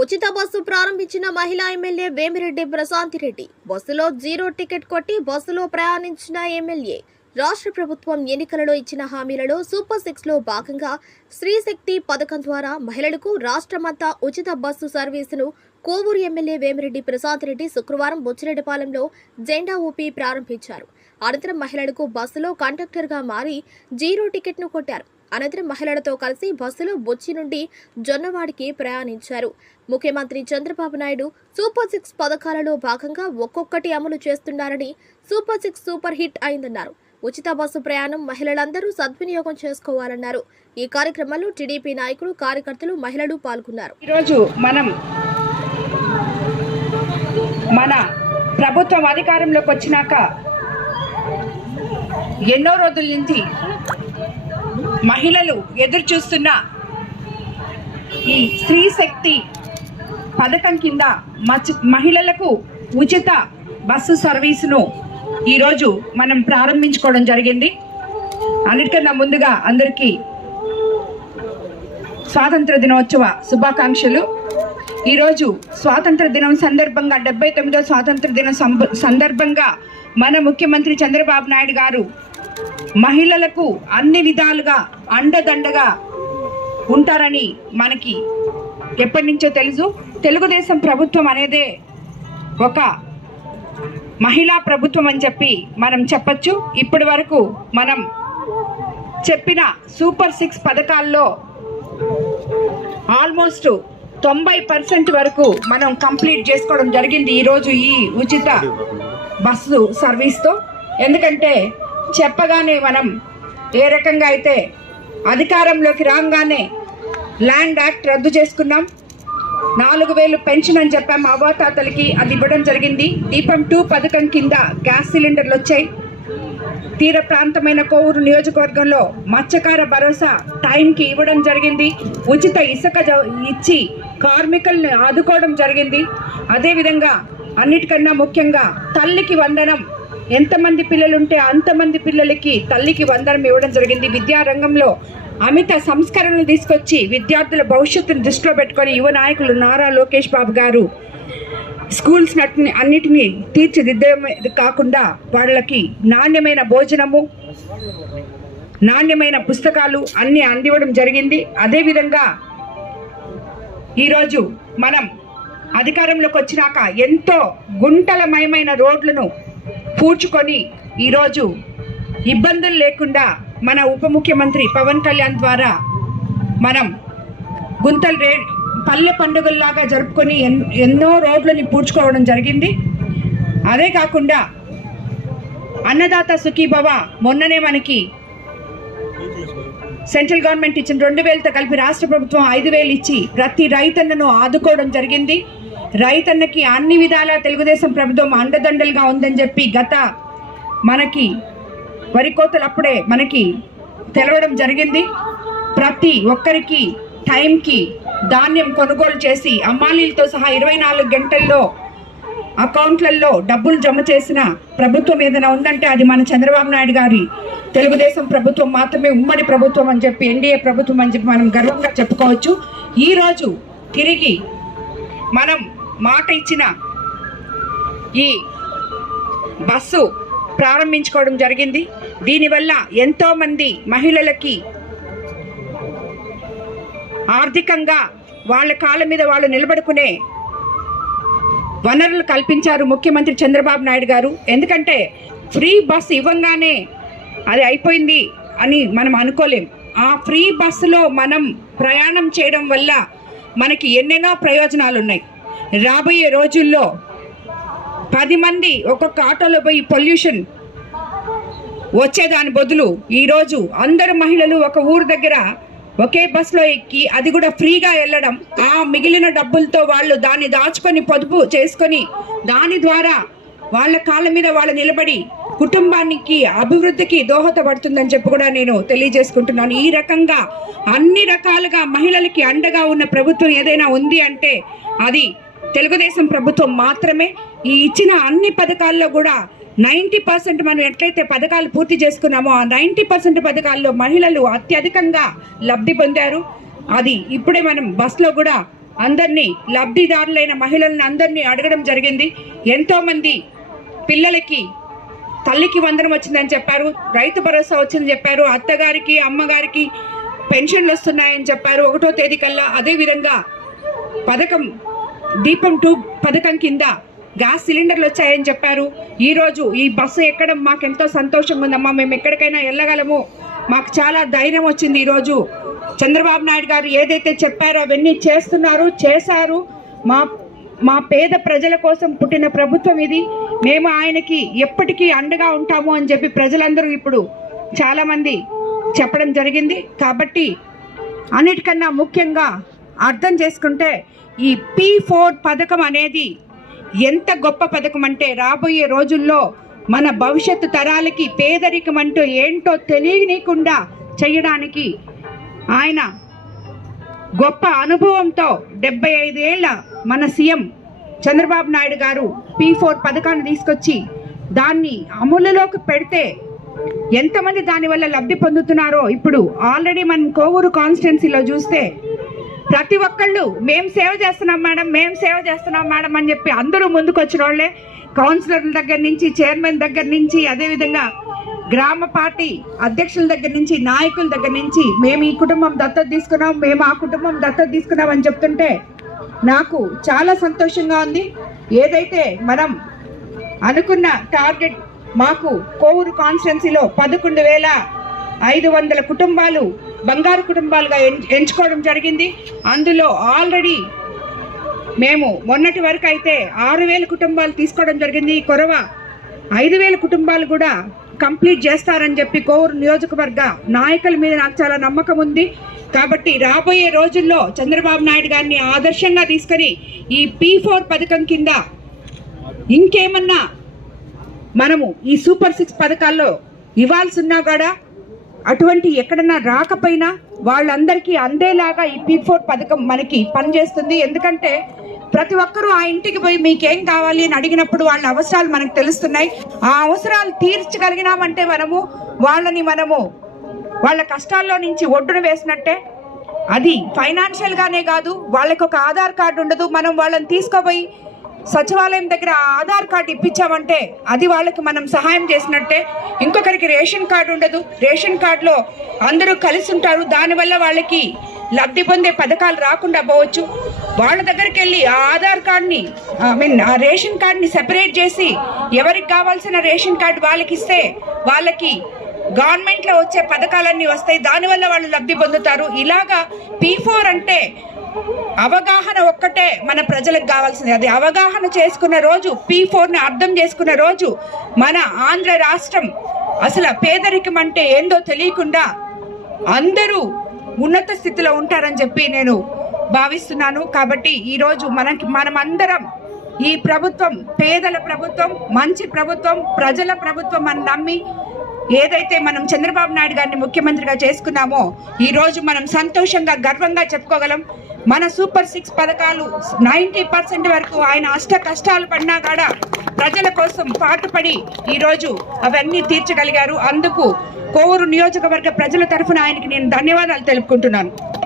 ఉచిత బస్సు ప్రారంభించిన మహిళా ఎమ్మెల్యే వేమిరెడ్డి ప్రశాంతిరెడ్డి బస్సులో జీరో టికెట్ కొట్టి బస్సులో ప్రయాణించిన ఎమ్మెల్యే రాష్ట్ర ప్రభుత్వం ఎన్నికలలో ఇచ్చిన హామీలలో సూపర్ 6 లో భాగంగా స్త్రీ శక్తి పథకం ద్వారా మహిళలకు రాష్ట్రమంతా ఉచిత బస్సు సర్వీసును కోవూరు ఎమ్మెల్యే వేమిరెడ్డి ప్రశాంతిరెడ్డి శుక్రవారం బొచ్చిరెడ్డిపాలెంలో జెండా ఊపి ప్రారంభించారు. అనంతరం మహిళలకు బస్సులో కండక్టర్గా మారి జీరో టికెట్ను కొట్టారు. అనంతరం మహిళలతో కలిసి బస్సులో బొచ్చి నుండి జొన్నవాడికి ప్రయాణించారు. ముఖ్యమంత్రి చంద్రబాబు నాయుడు సూపర్ 6 పథకాలలో భాగంగా ఒక్కొక్కటి అమలు చేస్తున్నారని సూపర్ 6 సూపర్ హిట్ అయిందన్నారు. ఉచిత బస్సు ప్రయాణం మహిళలందరూ సద్వినియోగం చేసుకోవాలన్నారు. ఈ కార్యక్రమంలో టీడీపీ నాయకులు, కార్యకర్తలు, మహిళలు పాల్గొన్నారు. ఈరోజు మన ప్రభుత్వం అధికారంలోకి వచ్చినాక ఎన్నో రోజుల నుంచి మహిళలు ఎదురు చూస్తున్న ఈ స్త్రీ శక్తి పథకం కింద మహిళలకు ఉచిత బస్సు సర్వీసును ఈరోజు మనం ప్రారంభించుకోవడం జరిగింది. అన్నిటికన్నా ముందుగా అందరికీ స్వాతంత్ర దినోత్సవ శుభాకాంక్షలు. ఈరోజు స్వాతంత్ర దినం సందర్భంగా 79వ స్వాతంత్ర దినం సందర్భంగా మన ముఖ్యమంత్రి చంద్రబాబు నాయుడు గారు మహిళలకు అన్ని విధాలుగా అండదండగా ఉంటారని మనకి ఎప్పటి నుంచో తెలుసు. తెలుగుదేశం ప్రభుత్వం అనేదే ఒక మహిళా ప్రభుత్వం అని చెప్పి మనం చెప్పచ్చు. ఇప్పటి వరకు మనం చెప్పిన సూపర్ 6 పథకాల్లో ఆల్మోస్ట్ 90% వరకు మనం కంప్లీట్ చేసుకోవడం జరిగింది ఈరోజు ఈ ఉచిత బస్సు సర్వీస్తో. ఎందుకంటే చెప్పగానే మనం ఏ రకంగా అయితే అధికారంలోకి రాగానే ల్యాండ్ యాక్ట్ రద్దు చేసుకున్నాం, 4000 పెన్షన్ అని చెప్పాము అవ్వాతాతలకి, అది ఇవ్వడం జరిగింది. దీపం 2 పథకం కింద గ్యాస్ సిలిండర్లు వచ్చాయి. తీర ప్రాంతమైన కోవూరు నియోజకవర్గంలో మత్స్యకార భరోసా టైంకి ఇవ్వడం జరిగింది. ఉచిత ఇసుక ఇచ్చి కార్మికుల్ని ఆదుకోవడం జరిగింది. అదేవిధంగా అన్నిటికన్నా ముఖ్యంగా తల్లికి వందనం, ఎంతమంది పిల్లలుంటే అంతమంది పిల్లలకి తల్లికి వందనం ఇవ్వడం జరిగింది. విద్యారంగంలో అమిత సంస్కరణలు తీసుకొచ్చి విద్యార్థుల భవిష్యత్తును దృష్టిలో పెట్టుకొని యువ నాయకులు నారా లోకేష్ బాబు గారు స్కూల్స్ అన్నిటినీ తీర్చిదిద్దడమే కాకుండా వాళ్ళకి నాణ్యమైన భోజనము, నాణ్యమైన పుస్తకాలు అన్నీ అందివ్వడం జరిగింది. అదేవిధంగా ఈరోజు మనం అధికారంలోకి వచ్చినాక ఎంతో గుంటలమయమైన రోడ్లను పూడ్చుకొని ఈరోజు ఇబ్బందులు లేకుండా మన ఉప ముఖ్యమంత్రి పవన్ కళ్యాణ్ ద్వారా మనం పల్లె పండుగల్లాగా జరుపుకొని ఎన్నో రోడ్లని పూడ్చుకోవడం జరిగింది. అదే కాకుండా అన్నదాత సుఖీభవ మొన్ననే మనకి సెంట్రల్ గవర్నమెంట్ ఇచ్చిన 2000తో కలిపి రాష్ట్ర ప్రభుత్వం 5000 ఇచ్చి ప్రతి రైతన్నను ఆదుకోవడం జరిగింది. రైతన్నకి అన్ని విధాలా తెలుగుదేశం ప్రభుత్వం అండదండలుగా ఉందని చెప్పి గత మనకి వరి కోతలు అప్పుడే మనకి తెలవడం జరిగింది. ప్రతి ఒక్కరికి టైంకి ధాన్యం కొనుగోలు చేసి అమ్మాలీలతో సహా 24 గంటల్లో అకౌంట్లలో డబ్బులు జమ చేసిన ప్రభుత్వం ఏదైనా ఉందంటే అది మన చంద్రబాబు నాయుడు గారి తెలుగుదేశం ప్రభుత్వం మాత్రమే, ఉమ్మడి ప్రభుత్వం అని చెప్పి, ఎన్డీఏ ప్రభుత్వం అని చెప్పి మనం గర్వంగా చెప్పుకోవచ్చు. ఈరోజు తిరిగి మనం మాట ఇచ్చిన ఈ బస్సు ప్రారంభించుకోవడం జరిగింది. దీనివల్ల ఎంతోమంది మహిళలకి ఆర్థికంగా వాళ్ళ కాళ్ళ మీద వాళ్ళు నిలబడుకునే వనరులు కల్పించారు ముఖ్యమంత్రి చంద్రబాబు నాయుడు గారు. ఎందుకంటే ఫ్రీ బస్సు ఇవ్వగానే అది అయిపోయింది అని మనం అనుకోలేం. ఆ ఫ్రీ బస్సులో మనం ప్రయాణం చేయడం వల్ల మనకి ఎన్నెన్నో ప్రయోజనాలు ఉన్నాయి. రాబోయే రోజుల్లో 10 మంది ఒక్కొక్క ఆటోలో పోయి పొల్యూషన్ వచ్చేదాని బదులు ఈరోజు అందరు మహిళలు ఒక ఊరు దగ్గర ఒకే బస్సులో ఎక్కి, అది కూడా ఫ్రీగా వెళ్ళడం, ఆ మిగిలిన డబ్బులతో వాళ్ళు దాన్ని దాచుకొని పొదుపు చేసుకొని దాని ద్వారా వాళ్ళ కాళ్ళ మీద వాళ్ళు నిలబడి కుటుంబానికి అభివృద్ధికి దోహదపడుతుందని చెప్పి కూడా నేను తెలియజేసుకుంటున్నాను. ఈ రకంగా అన్ని రకాలుగా మహిళలకి అండగా ఉన్న ప్రభుత్వం ఏదైనా ఉంది అంటే అది తెలుగుదేశం ప్రభుత్వం మాత్రమే. ఈ ఇచ్చిన అన్ని పథకాల్లో కూడా 90% మనం ఎట్లయితే పథకాలు పూర్తి చేసుకున్నామో ఆ 90% పథకాల్లో మహిళలు అత్యధికంగా లబ్ధి పొందారు. అది ఇప్పుడే మనం బస్సులో కూడా అందరినీ లబ్ధిదారులైన మహిళలను అందరినీ అడగడం జరిగింది. ఎంతోమంది పిల్లలకి తల్లికి వందనం వచ్చిందని చెప్పారు, రైతు భరోసా వచ్చిందని చెప్పారు, అత్తగారికి అమ్మగారికి పెన్షన్లు వస్తున్నాయని చెప్పారు 1వ తేదీ కల్లా. అదేవిధంగా పథకం దీపం 2 పథకం కింద గ్యాస్ సిలిండర్లు వచ్చాయని చెప్పారు. ఈరోజు ఈ బస్సు ఎక్కడం మాకెంతో సంతోషంగా ఉందమ్మా. మేము ఎక్కడికైనా వెళ్ళగలము, మాకు చాలా ధైర్యం వచ్చింది. ఈరోజు చంద్రబాబు నాయుడు గారు ఏదైతే చెప్పారో అవన్నీ చేశారు. మా పేద ప్రజల కోసం పుట్టిన ప్రభుత్వం ఇది. మేము ఆయనకి ఎప్పటికీ అండగా ఉంటాము అని చెప్పి ప్రజలందరూ ఇప్పుడు చాలామంది చెప్పడం జరిగింది. కాబట్టి అన్నిటికన్నా ముఖ్యంగా అర్థం చేసుకుంటే ఈ P4 పథకం అనేది ఎంత గొప్ప పథకం అంటే రాబోయే రోజుల్లో మన భవిష్యత్తు తరాలకి పేదరికం అంటూ ఏంటో తెలియనీయకుండా చేయడానికి ఆయన గొప్ప అనుభవంతో 75 ఏళ్ల మన సీఎం చంద్రబాబు నాయుడు గారు P4 పథకాన్ని తీసుకొచ్చి దాన్ని అమలులోకి పెడితే ఎంతమంది దానివల్ల లబ్ధి పొందుతున్నారో ఇప్పుడు ఆల్రెడీ మనం కోవూరు కాన్స్టిట్యున్సీలో చూస్తే ప్రతి ఒక్కళ్ళు మేము సేవ చేస్తున్నాం మేడం అని చెప్పి అందరూ ముందుకు వచ్చిన వాళ్ళే. కౌన్సిలర్ల దగ్గర నుంచి, చైర్మన్ దగ్గర నుంచి, అదేవిధంగా గ్రామ పార్టీ అధ్యక్షుల దగ్గర నుంచి, నాయకుల దగ్గర నుంచి మేము ఈ కుటుంబం దత్తత తీసుకున్నాం, మేము ఆ కుటుంబం దత్తత తీసుకున్నాం అని చెప్తుంటే నాకు చాలా సంతోషంగా ఉంది. ఏదైతే మనం అనుకున్న టార్గెట్ మాకు కోవూరు కాన్స్టిట్యున్సీలో 11,500 కుటుంబాలు బంగారు కుటుంబాలుగా ఎంచుకోవడం జరిగింది. అందులో ఆల్రెడీ మేము మొన్నటి వరకు అయితే 6,000 కుటుంబాలు తీసుకోవడం జరిగింది. కొరవ 5,000 కుటుంబాలు కూడా కంప్లీట్ చేస్తారని చెప్పి కోవూరు నియోజకవర్గ నాయకుల మీద నాకు చాలా నమ్మకం ఉంది. కాబట్టి రాబోయే రోజుల్లో చంద్రబాబు నాయుడు గారిని ఆదర్శంగా తీసుకొని ఈ P4 పథకం కింద ఇంకేమన్నా మనము ఈ సూపర్ 6 పథకాల్లో ఇవ్వాల్సి ఉన్నా కూడా అటువంటి ఎక్కడన్నా రాకపోయినా వాళ్ళందరికీ అందేలాగా ఈ P4 పథకం మనకి పనిచేస్తుంది. ఎందుకంటే ప్రతి ఒక్కరూ ఆ ఇంటికి పోయి మీకేం కావాలి అని అడిగినప్పుడు వాళ్ళ అవసరాలు మనకు తెలుస్తున్నాయి. ఆ అవసరాలు తీర్చగలిగినామంటే మనము వాళ్ళ కష్టాల్లో నుంచి ఒడ్డున వేసినట్టే. అది ఫైనాన్షియల్గానే కాదు, వాళ్ళకి ఒక ఆధార్ కార్డు ఉండదు, మనం వాళ్ళని తీసుకోపోయి సచివాలయం దగ్గర ఆధార్ కార్డు ఇప్పించామంటే అది వాళ్ళకి మనం సహాయం చేసినట్టే. ఇంకొకరికి రేషన్ కార్డు ఉండదు, రేషన్ కార్డులో అందరూ కలిసి ఉంటారు, దానివల్ల వాళ్ళకి లబ్ధి పొందే పథకాలు రాకుండా పోవచ్చు. వాళ్ళ దగ్గరికి వెళ్ళి ఆ ఆధార్ కార్డ్ని ఆ రేషన్ కార్డ్ని సెపరేట్ చేసి ఎవరికి కావాల్సిన రేషన్ కార్డు వాళ్ళకి ఇస్తే వాళ్ళకి గవర్నమెంట్లో వచ్చే పథకాలన్నీ వస్తాయి, దానివల్ల వాళ్ళు లబ్ధి పొందుతారు. ఇలాగా P4 అంటే అవగాహన ఒక్కటే మన ప్రజలకు కావాల్సింది. అది అవగాహన చేసుకున్న రోజు, P4ని అర్థం చేసుకున్న రోజు మన ఆంధ్ర రాష్ట్రం అసలు పేదరికం అంటే ఏందో తెలియకుండా అందరూ ఉన్నత స్థితిలో ఉంటారని చెప్పి నేను భావిస్తున్నాను. కాబట్టి ఈరోజు మనమందరం ఈ ప్రభుత్వం పేదల ప్రభుత్వం, మంచి ప్రభుత్వం, ప్రజల ప్రభుత్వం అని నమ్మి ఏదైతే మనం చంద్రబాబు నాయుడు గారిని ముఖ్యమంత్రిగా చేసుకున్నామో ఈరోజు మనం సంతోషంగా గర్వంగా చెప్పుకోగలం. మన సూపర్ 6 పథకాలు 90% వరకు ఆయన అష్ట కష్టాలు పడినా కూడా ప్రజల కోసం పాటుపడి ఈరోజు అవన్నీ తీర్చగలిగారు. అందుకు కోవూరు నియోజకవర్గ ప్రజల తరఫున ఆయనకి నేను ధన్యవాదాలు తెలుపుకుంటున్నాను.